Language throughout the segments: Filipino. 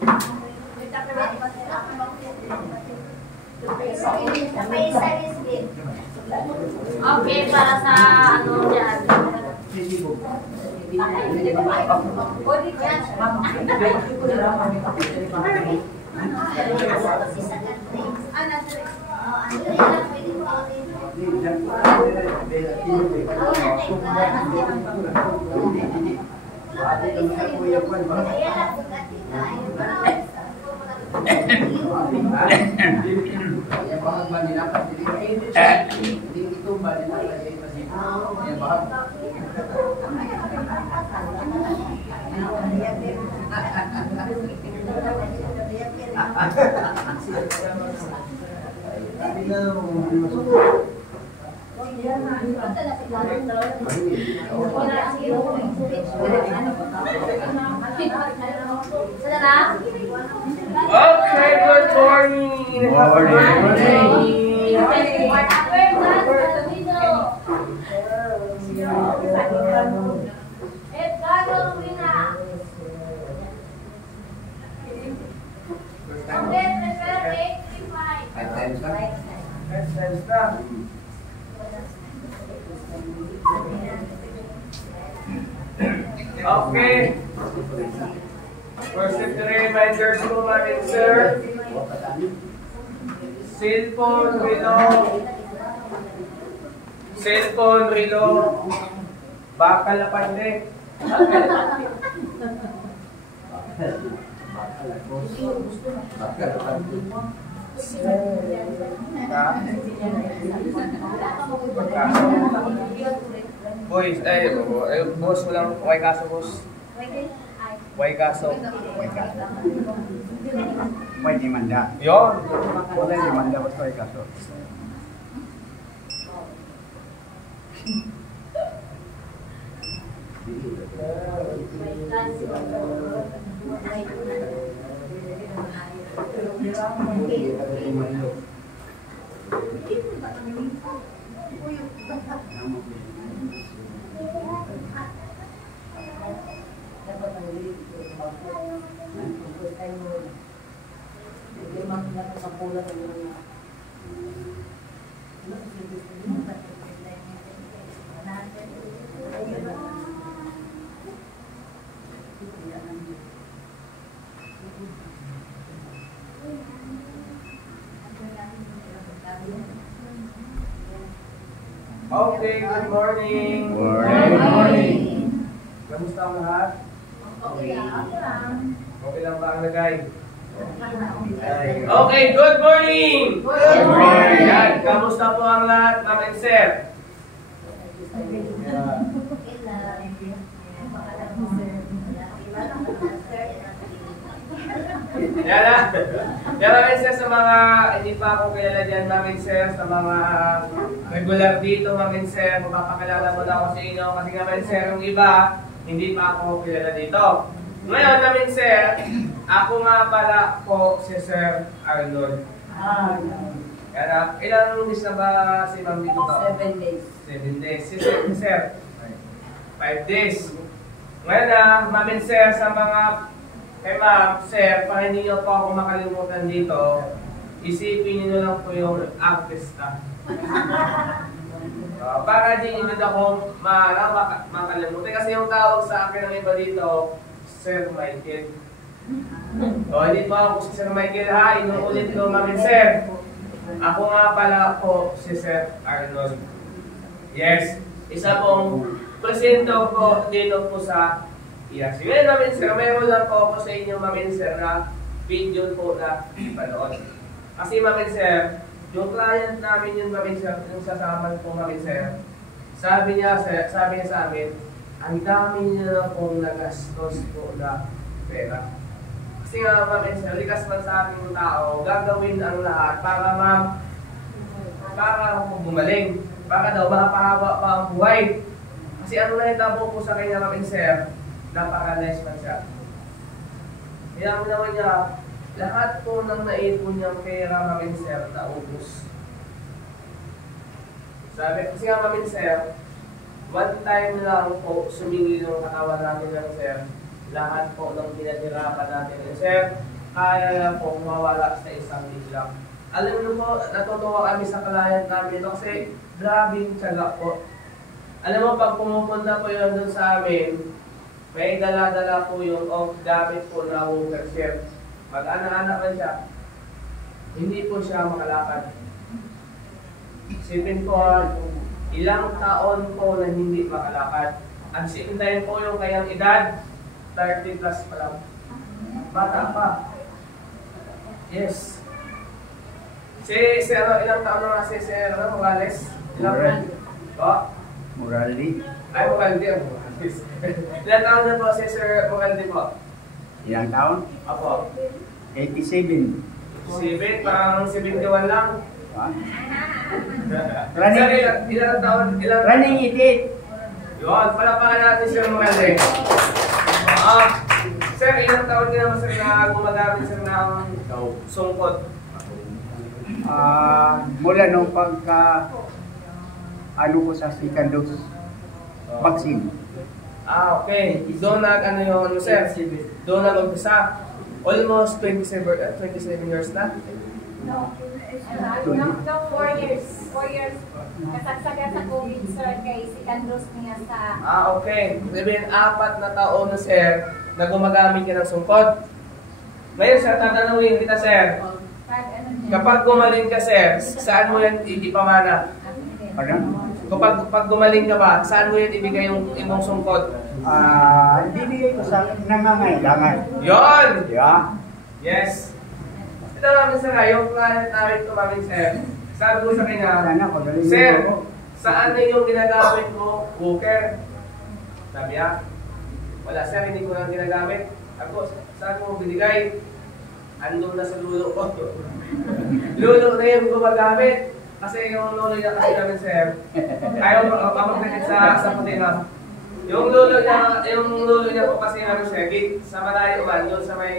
Okay, para sa ano dyan. Okay, good morning. Okay. First the reminders ko namin, sir. Cellphone, relo, bakal na pande. Boys, boss, walang way kaso, boss. Way kaso. May demanda. Yun. Wala demanda, basta may kaso. Okay, good morning. Good morning. Kamusta ang lahat? Okay lang. Okay lang ba ang lagay? Okay, good morning! Good morning! Yan, kamusta po ang lahat, ma'am and sir? Yan na. Yan ma'am and sir, sa mga hindi pa ako kilala dyan, ma'am and sir, sa mga regular dito, ma'am and sir, mapapakilala mo na ako sa inyo kasi nga ma'am and sir, yung iba, hindi pa ako kilala dito. Ngayon, ma'am and sir, ako nga pala po si Sir Arnold. Yan, ilang days na ba si ma'am dito po? 7 days. 7 days. Si Sir? 5 days. Ngayon ma'am and sir, sa mga kay ma'am, sir, para hindi nyo po ako makalimutan dito, isipin nyo lang po yung artista. Para di nyo ako makalimutan. Kasi yung tawag sa akin ng iba dito, Sir Michael. Hindi po ako si Sir Michael ha, inuulit ko ma'am and sir. Ako nga pala po si Sir Arnold. Yes, isa pong presento ko dito po sa IACSI. Ngayon ma'am and sir, mayroon lang po ako sa inyo ma'am and sir na video po na panood. Kasi ma'am and sir, yung client namin yun ma'am and sir, yung sasama po ma'am and sir, sabi niya sa amin, ang dami niya na pong nagastos po na pera. Kasi nga ma'am and sir, likas man sa ating tao, gagawin ang lahat para ma'am, para gumaling, para daw mapahaba pa ang buhay. Kasi ano na itabo po sa kanya ma'am and sir, napaka-nice man siya. Kaya mo naman niya, lahat po ng naipon niyang pera ma'am and sir, naubos. Sabi, kasi nga ma'am and sir, one time lang po sumingi ng katawan natin ng sir, lahat po ng pinatirapan natin ng sir, kaya po mawala sa isang lang. Alam niyo po, natutuwa kami sa client namin ito kasi grabing tiyaga po. Alam mo, pag pumupunta po yun dun sa amin, may dala-dala po yung gamit po na walker chef. Mag-anak-anak na siya, hindi po siya makalakad. Isipin po, ilang taon po na hindi makalakad. At sintayin po yung kayang edad, 30 plus pa lang. Bata pa. Yes. Si ilang taon na nga si Sir Morales? Ilang po? Morality. Ay, Morality. Ilang taon na po si Sir Morality po? Ilang taon? Apo. 87. 7, parang 71 lang. Ah. Sir, ilang taon? Running 88. Yun, palapakan natin Sir Morality. Sir, ilang taon din naman sir na gumagamit sir ng sungkot? Mula nung pagka ano ko sa second dose vaccine. Okay. Doon ano yung sir? Doon nag-umpisa. Almost 27 years na. No, 4 years. 4 years. Kasagsagan sa COVID, sir, kay second dose niya sa... Okay. Sabihin, 4 na taon na sir na gumagamit ka ng sungkot. Ngayon, sir, tatanungin kita, sir. Kapag gumaling ka, sir, saan mo yan ipamana? Pardon? Kapag gumaling ka ba, saan mo yan ibigay yung imong sungkot? Bibigay ko sa nangangailangan. Yon! Yeah. Yes. Ito namin sir, yung client namin tumaming sir. Sabi ko sa kanya, Sana pagaling sir, mo ako. saan na yung ginagamit mo, cooker? Sabi niya, wala sir, hindi ko lang ginagamit. Ako, saan mo binigay? Andun na sa lulo ko. Lulo na yung gumagamit. Kasi yung lulo niya kasi namin sir, ayaw mamagdalit sa puti na. Yung lulo niya po kasi namin sir, sa malayo man, doon sa may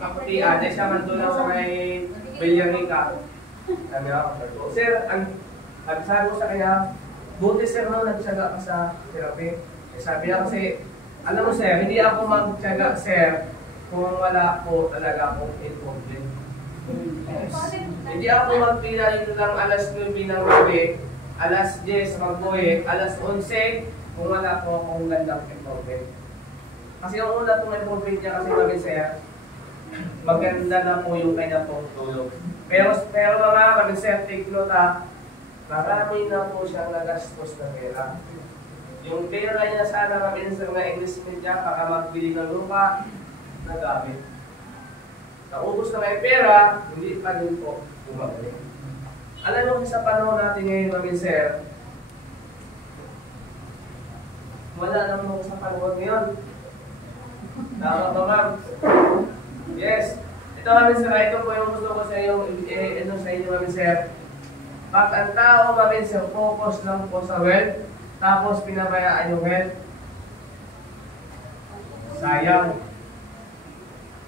kaputian, ay siya man doon lang sa may Villarrica. Sabi ako, sir, sabi ko sa kanya, buti sir no, nagtsaga ka sa therapy. Sabi niya kasi, alam mo sir, hindi ako magtsaga sir kung wala po talaga akong improvement. Yes. Hindi ako magpila yun lang alas 9 ng gabi, alas 10 magbuhi, alas 11 kung wala po akong gandang improvement. Kasi yung una pong improvement niya kasi kami sir, maganda na po yung kanya pong tulog. Pero mga kami sir, take note ha, marami na po siyang nagastos na pera. Yung pera niya sana kami sir na investment niya, baka magbili ng lupa, nagamit. Naubos na may pera, hindi pa din po bumalik. Alam mo sa panahon natin ngayon kami sir, wala naman sa panahon ngayon. Tama ba ma'am? Yes. Ito kami sir, ito po yung gusto ko sa inyo, sa inyo kami sir. Pag ang tao kami sir, focus lang po sa wealth, tapos pinabayaan yung wealth. Sayang.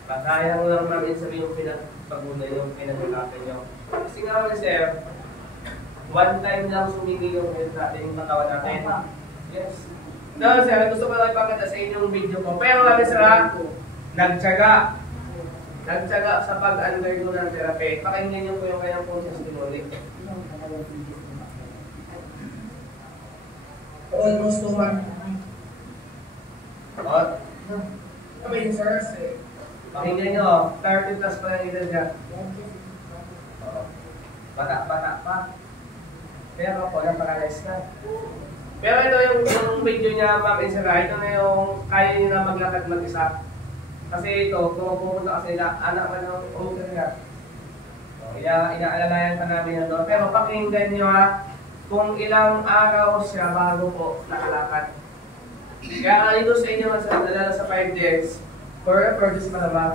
Pasayang lang namin sabi yung pinagpagunan yung pinagulapin nyo. Kasi nga kami sir, one time lang sumingi yung health natin, yung katawan natin. Yes. No, sir, gusto ko lang ipakita sa inyo yung video ko. Pero kami sir, nagtyaga. Nagtyaga sa pag-undergo ng therapy. Pakinggan niyo po yung kanyang pong testimony. Almost 2 months. What? Kami yung sir, pakinggan niyo, 30 plus pa lang edad niya. Bata-bata pa. Pero po, napakalize na. Pero ito yung video niya, ma'am Insera, ito na yung kaya niya na maglakad mag-isa. Kasi ito, kung pupunta kasi na, anak man ng owner niya. Inaalalayan pa namin yan doon. Pero pakinggan niyo ha, kung ilang araw siya bago po nakalakad. Kaya ito sa inyo dala sa 5 days, per days pa na ba?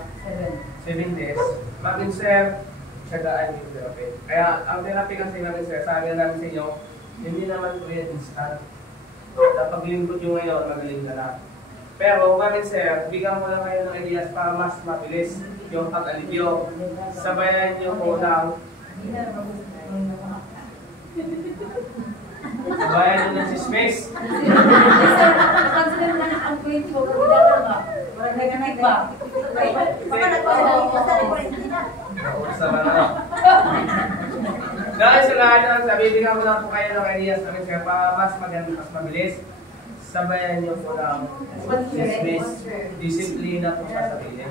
7 days. Ma'am Insera, tsagaan yung therapy. Kaya ang therapy kasi namin sir, sabi na namin sa inyo, hindi naman po yan instant. Kapag lingkod nyo ngayon, magaling ka na. Pero kami sir, bigyan ko lang kayo ng ideas para mas mabilis yung pag-alibyo. Sabayan nyo po ng sabayan nyo ng chismis. Wala na ganay ba? Baka nagpapalito sa reference na. Nauusa na na. Dahil sa lahat na, bibigyan ko lang po kayo ng ideas namin sir, para mas maganda, mas mabilis. Sabayan niyo po ng disiplina po sa sarili.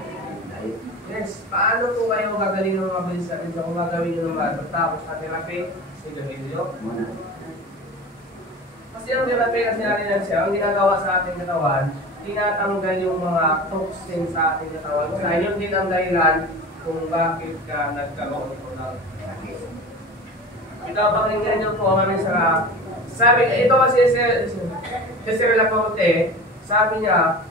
Yes, paano po kayo gagaling ng mabilis natin sa kung gagawin nyo naman tapos sa therapy, sigahin nyo? Kasi ang therapy kasi natin siya, ang ginagawa sa ating katawan, tinatanggal yung mga toxins sa ating katawan. Kaya yun din ang dahilan kung bakit ka nagkaroon ito ng sakit. Pinapakinggan nyo po kami sa sabi, ito kasi si Sir Lacorte, sabi niya,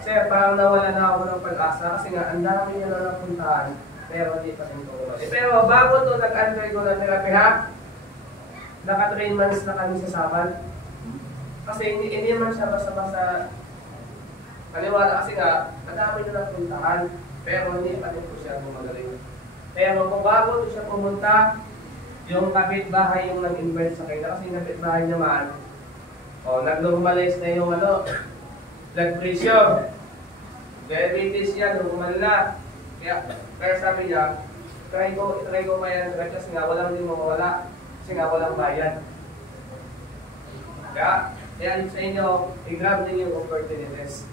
Sir, parang nawala na ako ng pag-asa kasi nga ang dami niya na napuntahan pero hindi pa rin ito. Pero bago ito nag-undergo ng therapy ha, naka 3 months na kami sa Saban. Kasi hindi man siya basta-basta paniwala kasi nga ang dami niya napuntahan pero hindi pa rin po siya gumagaling. Pero kung bago ito siya pumunta, yung kapitbahay yung nag-invert sa kanya kasi yung kapitbahay naman, nag-normalize na yung blood pressure. Diabetes yan, normal na. Kaya sabi niya, try ko mayan kasi nga walang din mawawala. Kasi nga walang bayad. Kaya sa inyo, i-grab din yung opportunities.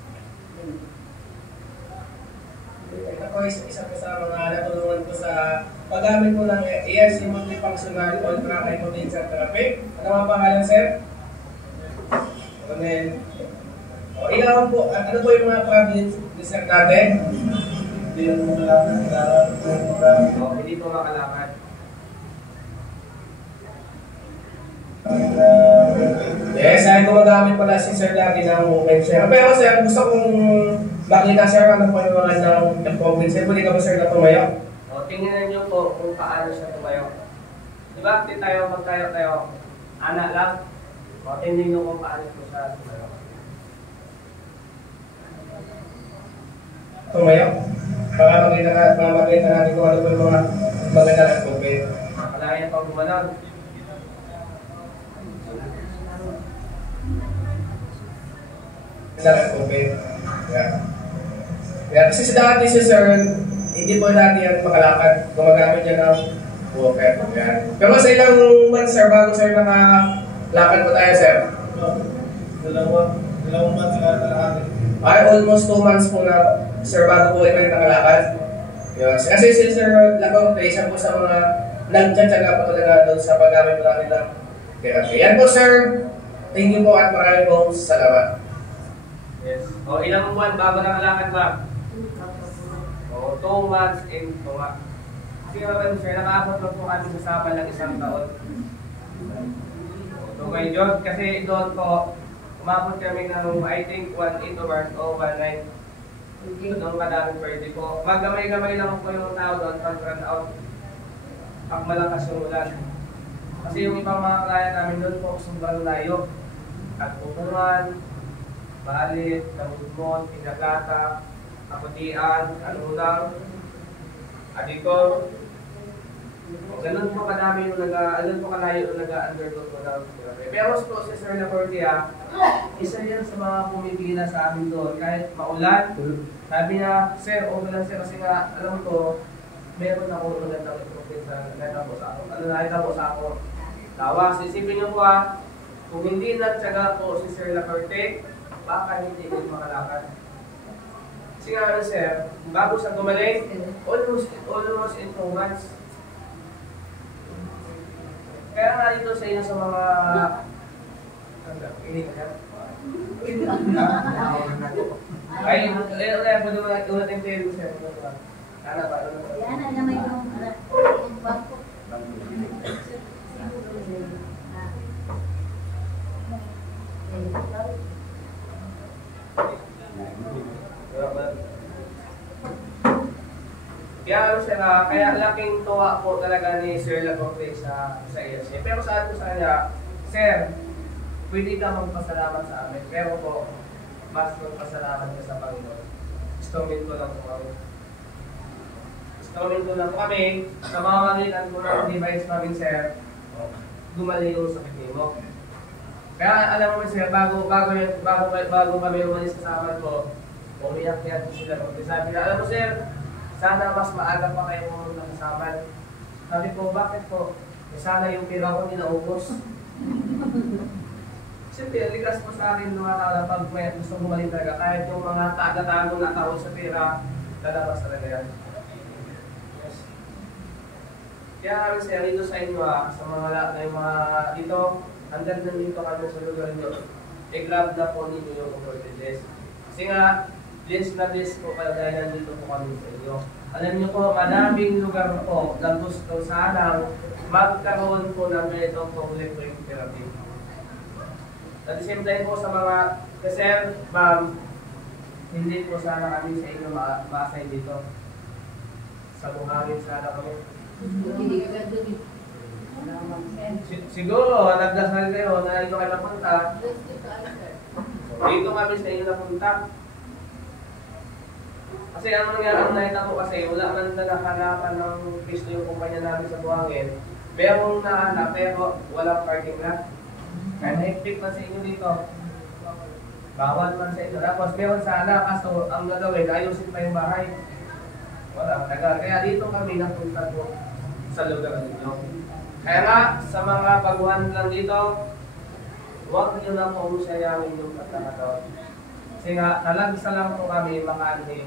Ito po isa po sa mga natulungan ko sa paggamit ko ng EFC multifunctional ultra hypotensive therapy. Ano ang pangalan, sir? And then, ilan po, ano po yung mga problems natin? Hindi po makalakad. Yes, ay gumagamit pala si Sir lagi ng movement share. Pero sir, gusto kong makita sir ano po yung mga ng movement share. Pwede ka ba sir na tumayo? Tingnan niyo po kung paano siya tumayo. Diba? Magtayo. Anak lang. Tingnan niyo kung paano po siya tumayo. Tumayo? Para makita natin kung ano po yung mga maganda ng movement. Kalaya pa gumanag. Kasi sa dati si Sir, hindi po natin yan makalakad. Gumagamit niya ng walker. Pero sa ilang months, Sir, bago Sir nakalakad po tayo, Sir? Dalawang months na nakalakad. Ay, almost 2 months po na, Sir, bago po ito yung nakalakad. Yes. Kasi si Sir Lacorte, isa po sa mga nagtsatsaga po talaga doon sa paggamit po natin ng therapy. Yan po, Sir. Thank you po at maraming po salamat. Yes. Ilang buwan bago nakalakad ba? 2 months and 2 months. Kasi sir, nakaabot lang po kami sa Saban ng 1 taon. So kay John, kasi doon po, umabot kami ng I think 1.8 o 1.9. So doon kadaming pwede po. Maggamay-gamay lang po yung tao doon pag run out. Pag malakas yung ulan. Kasi yung ibang mga klaya namin doon po, sobrang layo. At Upungan, Balit, Damudmon, Pinagata, Kaputian, Anulang, Adicor. Ganun po kadami yung ganun po kalayo yung nag-undergo po ng therapy. Pero po si Sir Lacorte, isa yan sa mga pumipila sa amin doon. Kahit maulan, sabi niya, Sir, okay lang sir, kasi nga, alam ko, meron ako magandang improvement sa nakita po sa ako. Nakita po sa ako. Tawas, isipin niyo po kung hindi nagtsaga po si Sir Lacorte, baka hindi din makalakad. Kasi nga sir, bago sa gumaling, almost in 2 months. Kaya nga dito sa inyo sa mga ay, pwede mo ulit yung sir. Ano ba? Yan, alam mo yung bangko. Kaya laking tuwa po talaga ni Sir Lacorte sa EFC. Pero saan po sa kanya, Sir, pwede ka magpasalamat sa amin. Pero po, mas magpasalamat ka sa Panginoon. Istomin ko lang po kami. Istomin ko lang po kami sa mga magitan ko ng device namin, Sir. Gumaling yung sakit mo. Kaya alam mo sir, bago kami umalis sa saman ko, Umiyak yan sila. Sabi na, alam mo sir, sana mas maaga pa kayo pumunta sa amin. Sabi ko, bakit po? Sana yung pira ko ninaubos. Siyempre, likas po sa akin mga tao na pag may gusto gumaling talaga, kahit yung mga taga-tago na tao sa pera, lalabas talaga yan. Yes. Kaya kami siya dito sa inyo sa mga yung mga dito, hanggang nandito kami sa lugar nyo, i-grab na po ninyo yung opportunities. Kasi nga, bless na bless po kayo dahil nandito po kami sa inyo. Alam niyo po, madaming lugar po na gusto sanang magkaroon po ng ganitong electric therapy. At the same time po sa mga sir, ma'am, hindi po sana kami sa inyo ma-assign dito. Sa buhangin sana kami. Siguro, nagdasal kayo na ito kayo napunta. Dito kami sa inyo napunta. Kasi ang nangyari ang nakita ko kasi, wala man nakahanapan ng pisto yung kumpanya namin sa buhangin. Merong nahanap pero walang parking lot. Kaya na-hectic man sa inyo dito. Bawal man sa inyo. Tapos meron sana, kaso ang gagawin, ayusin pa yung bahay. Wala, tagal. Kaya dito kami napunta po sa lugar ninyo. Kaya nga, sa mga baguhan lang dito, huwag nyo na po sayangin yung pagkakataon. Kasi nga, talagsa lang po kami makaanhin